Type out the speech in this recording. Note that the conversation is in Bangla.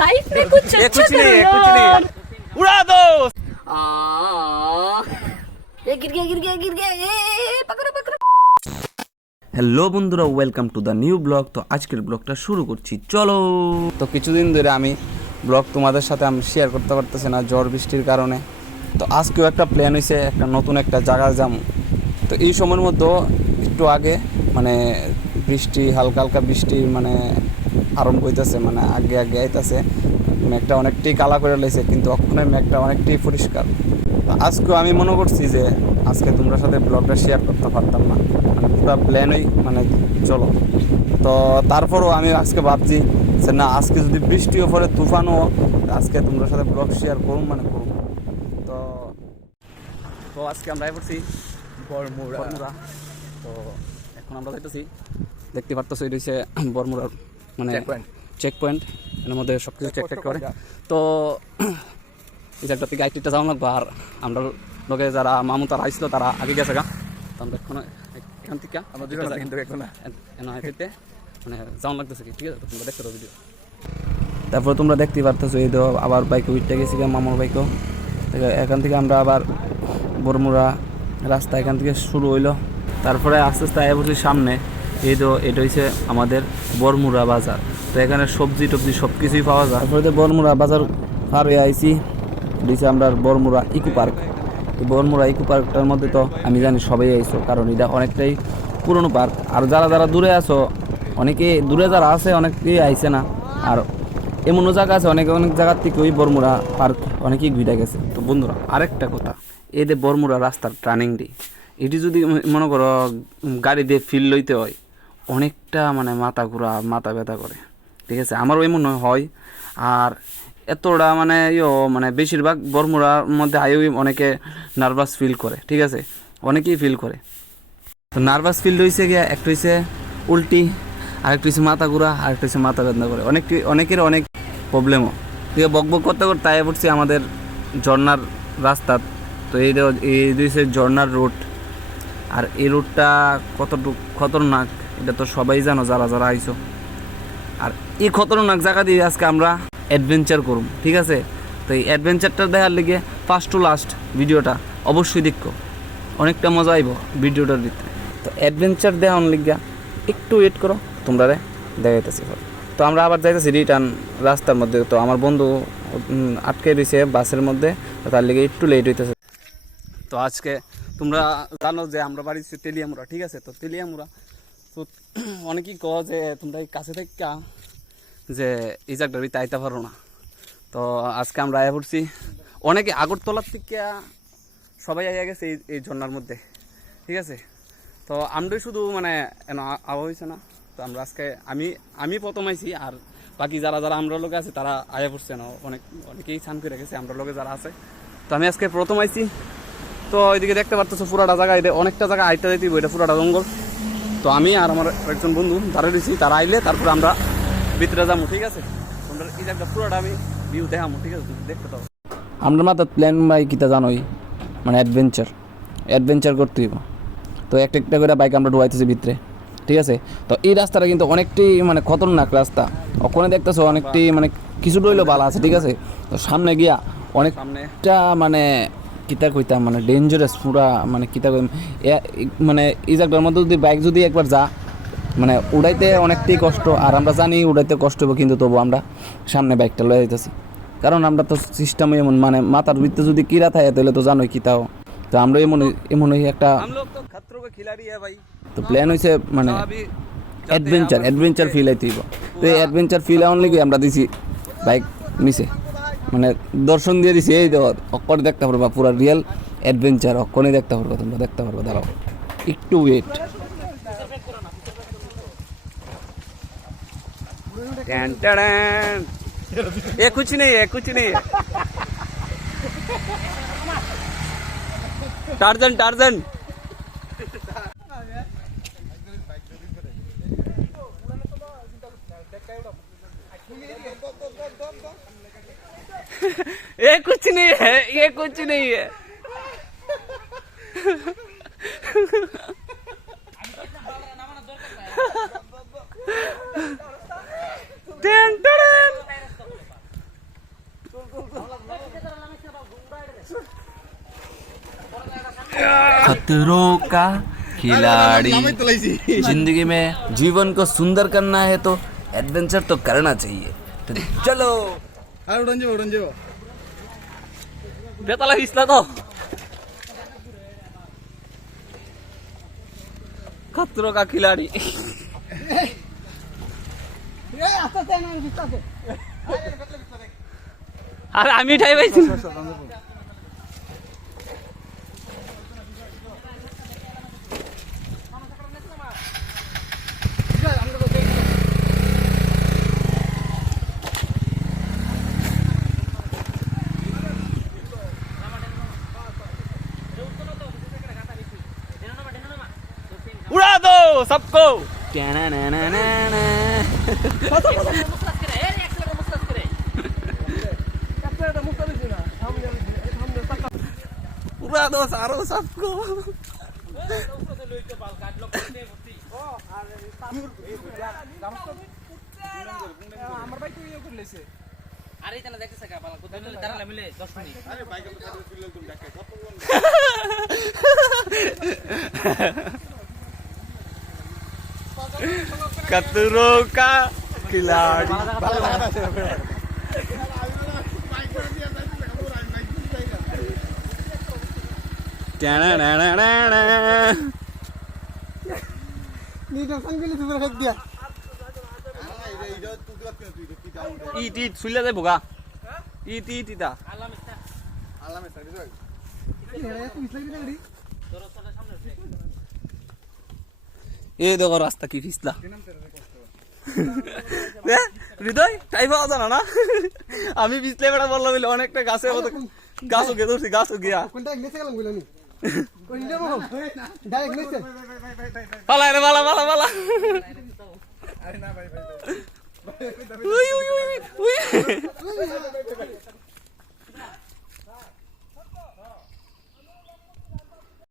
लाइफ में कुछ अच्छा करो यार। उड़ा दो। ये गिर गया पकड़ो पकड़ो। হ্যালো বন্ধুরা, welcome to the new blog. তো আজকের ব্লগটা শুরু করছি, চলো। তো কিছুদিন ধরে আমি ব্লগ তোমাদের সাথে আমি শেয়ার করতে পারতেছি না ঝড় বৃষ্টির কারণে। তো আজকেও একটা প্ল্যান হয়েছে, একটা নতুন একটা জায়গায় যাবো। তো এই সময়ের মধ্যে একটু আগে মানে বৃষ্টি, হালকা হালকা বৃষ্টি মানে আরম্ভ হইতেছে, মানে আগে আগে আইতেছে। মেঘটা অনেকটাই কালা করে লাইছে, কিন্তু ওখানে মেঘটা অনেকটাই পরিষ্কার। তো আজকেও আমি মনে করছি যে আজকে তোমরা সাথে ব্লগটা শেয়ার করতে পারতাম না, মানে পুরো প্ল্যানই মানে চলো। তো তারপরও আমি আজকে ভাবছি যে না, আজকে যদি বৃষ্টিও পড়ে, তুফানও, আজকে তোমরা সাথে ব্লগ শেয়ার করুন মানে করুন। তো তো আজকে আমরা পড়ছি বরমুড়া। তো এখন আমরা যাইতেছি, দেখতে পারতেছি এটা হচ্ছে বরমুড়ার মানে চেক পয়েন্ট। এর মধ্যে সব কিছু চেক করে। তো এই জায়গাটা গাইডটা যাওয়া লাগবে। আর আমরা লোকে যারা মামু তারা আসছিল তারা আগে গেছে গা। তো আমরা এখান থেকে মানে যাওয়া লাগতেছে কি, ঠিক আছে? তো তোমরা দেখতে পাবো ভিডিও। তারপর তোমরা দেখতে পারতেছো এই তো আবার বাইকে উঠতে গেছি মামার বাইকেও। এখান থেকে আমরা আবার বরমুড়া রাস্তা এখান থেকে শুরু হইলো। তারপরে আস্তে আস্তে আয় বলছি সামনে, এই তো এটা হচ্ছে আমাদের বরমুড়া বাজার। তো এখানে সবজি টবজি সব কিছুই পাওয়া যায়। তারপরে বরমুড়া বাজার পার হয়ে আইছি, দিয়েছে আমরা বরমুড়া ইকো পার্ক। বরমুড়া ইকো পার্কটার মধ্যে তো আমি জানি সবাই আইসো, কারণ এটা অনেকটাই পুরনো পার্ক। আর যারা যারা দূরে আসো, অনেকে দূরে যারা আছে অনেকেই আইসে না। আর এমনও জায়গা আছে অনেক অনেক জায়গার থেকে ওই বরমুড়া পার্ক অনেকেই ঘুরে গেছে। তো বন্ধুরা আরেকটা কথা, এই যে বরমুড়া রাস্তার টার্নিং ডি, এটি যদি মনে করো গাড়ি দিয়ে ফিল লইতে হয়, অনেকটা মানে মাথা ঘোরা, মাথা ব্যথা করে, ঠিক আছে? আমারও এমন হয়। আর এতটা মানে মানে বেশিরভাগ বরমুড়ার মধ্যে হাইওয়ে অনেকে নার্ভাস ফিল করে, ঠিক আছে? অনেকেই ফিল করে। তো নার্ভাস ফিল হয়েছে গিয়া, একটা হয়েছে উল্টি, আরেকটা হচ্ছে মাথা ঘোরা, আরেকটা হচ্ছে মাথা বেদনা করে। অনেকের অনেক প্রবলেমও। ঠিক বক বক করতে করতে আয় পড়ছি আমাদের ঝর্নার রাস্তা। তো এই হচ্ছে ঝর্নার রোড। আর এই রোডটা কতটুকু খতরনাক এটা তো সবাই জানো যারা যারা আইসো। আর এই খতরনাক জায়গা দিয়ে আজকে আমরা অ্যাডভেঞ্চার করুম, ঠিক আছে? তো এই অ্যাডভেঞ্চারটা দেখার লিগে ফার্স্ট টু লাস্ট ভিডিওটা অবশ্যই দেখো, অনেকটা মজা আইব ভিডিওটার ভিতরে। তো অ্যাডভেঞ্চার দেখার লিগে একটু ওয়েট করো, তোমরা দেখাইতেছি। তো আমরা আবার যাইতেছি রিটার্ন রাস্তার মধ্যে। তো আমার বন্ধু আটকে রয়েছে বাসের মধ্যে, তার লিগে একটু লেট হইতেছে। তো আজকে তোমরা জানো যে আমরা বাড়ি তেলিয়ামুড়া, ঠিক আছে? তো তেলিয়ামুড়া তো অনেকেই কো যে তোমরা এই কাছে থেকে যে এই জায়গাটার ভিতরে আইতে পারো না। তো আজকে আমরা আয়া পড়ছি, অনেকে আগরতলার থেকে সবাই আইয়া গেছে এই ঝর্নার মধ্যে, ঠিক আছে? তো আমরাই শুধু মানে আওয়া হয়েছে না। তো আমরা আজকে আমি প্রথম আইছি, আর বাকি যারা যারা আমরা লোকে আছে তারা আয়া পড়ছে না, অনেকেই স্নান করে গেছে আমরা লোকে যারা আছে। তো আমি আজকে প্রথম আইছি। তো ওইদিকে দেখতে পারতেছো পুরাটা জায়গা, এটা অনেকটা জায়গা আইতে যাইতে এটা পুরাটা জঙ্গল। তো আমি আর আমার একজন বন্ধু দাঁড়িয়ে রয়েছি, তারা আইলে তারপরে আমরা ভিতরে যাবো, ঠিক আছে? তোমরা এই জায়গাটা পুরোটা আমি ভিউ দেখাবো, ঠিক আছে? দেখতে পাবো। আমরা মাত্র প্ল্যান বাই কিতা জানোই, মানে অ্যাডভেঞ্চার করতে হইব। তো একটা একটা করে বাইক আমরা ঢুকাইতেছি ভিতরে, ঠিক আছে? তো এই রাস্তাটা কিন্তু অনেকটাই মানে খতরনাক রাস্তা। ওখানে দেখতেছো অনেকটাই মানে কিছু রইলেও ভালো আছে, ঠিক আছে? তো সামনে গিয়া অনেকটা মানে কিতা কইতাম মানে ডেঞ্জারাস পুরা, মানে কিতা মানে এই জায়গাটার মধ্যে যদি বাইক যদি একবার যা মানে উড়াইতে অনেকটাই কষ্ট। আর আমরা জানি উড়াইতে কষ্ট হবে, কিন্তু তবু আমরা সামনে বাইকটা লয়ে যাইতেছি, কারণ আমরা তো সিস্টেম এমন মানে মাথার ভিতরে যদি কিরা থাকে তাহলে তো জানোই কিতাও। তো আমরা এমন একটা তো প্ল্যান হয়েছে মানে অ্যাডভেঞ্চার ফিল আইতে হইব। তো এই অ্যাডভেঞ্চার ফিল আউন লিগে আমরা দিছি বাইক নিচে, মানে দর্শন দিয়ে দিছি। এই অক্ষরে দেখতে পারবা পুরো রিয়েল অ্যাডভেঞ্চার, অক্ষণে দেখতে পারবা, তোমরা দেখতে পারবা। দাঁড়াও একটু ওয়েট। ये कुछ नहीं है टार्जन ये कुछ नहीं है खतरों का खिलाड़ी जिंदगी में जीवन को सुंदर करना है तो एडवेंचर तो करना चाहिए तो चलो बेताला हिस्सा तो खतरों का खिलाड़ी अरे आम्ही ठाई पाहिजे उड़ा दो सबको उड़ा दो सारो सबको আরে এটা দেখতেছ কা বালা কোথায় মিলে দাঁড়ালে মিলে 10 মিনিট আরে বাইকে তুলে তুলে ডাকে खतरों का खिलाड़ी ইট ইট সুইলা যায় ভোগা ইট ইট ইটা এই দেখো রাস্তা কি পিছলা হৃদয় টাই পাওয়া জানা না আমি পিছলে বেড়া বললাম বলে অনেকটা গাছে গাছও গিয়ে ধরছি গাছও গিয়া পালা রে পালা পালা পালা উই উই উই উই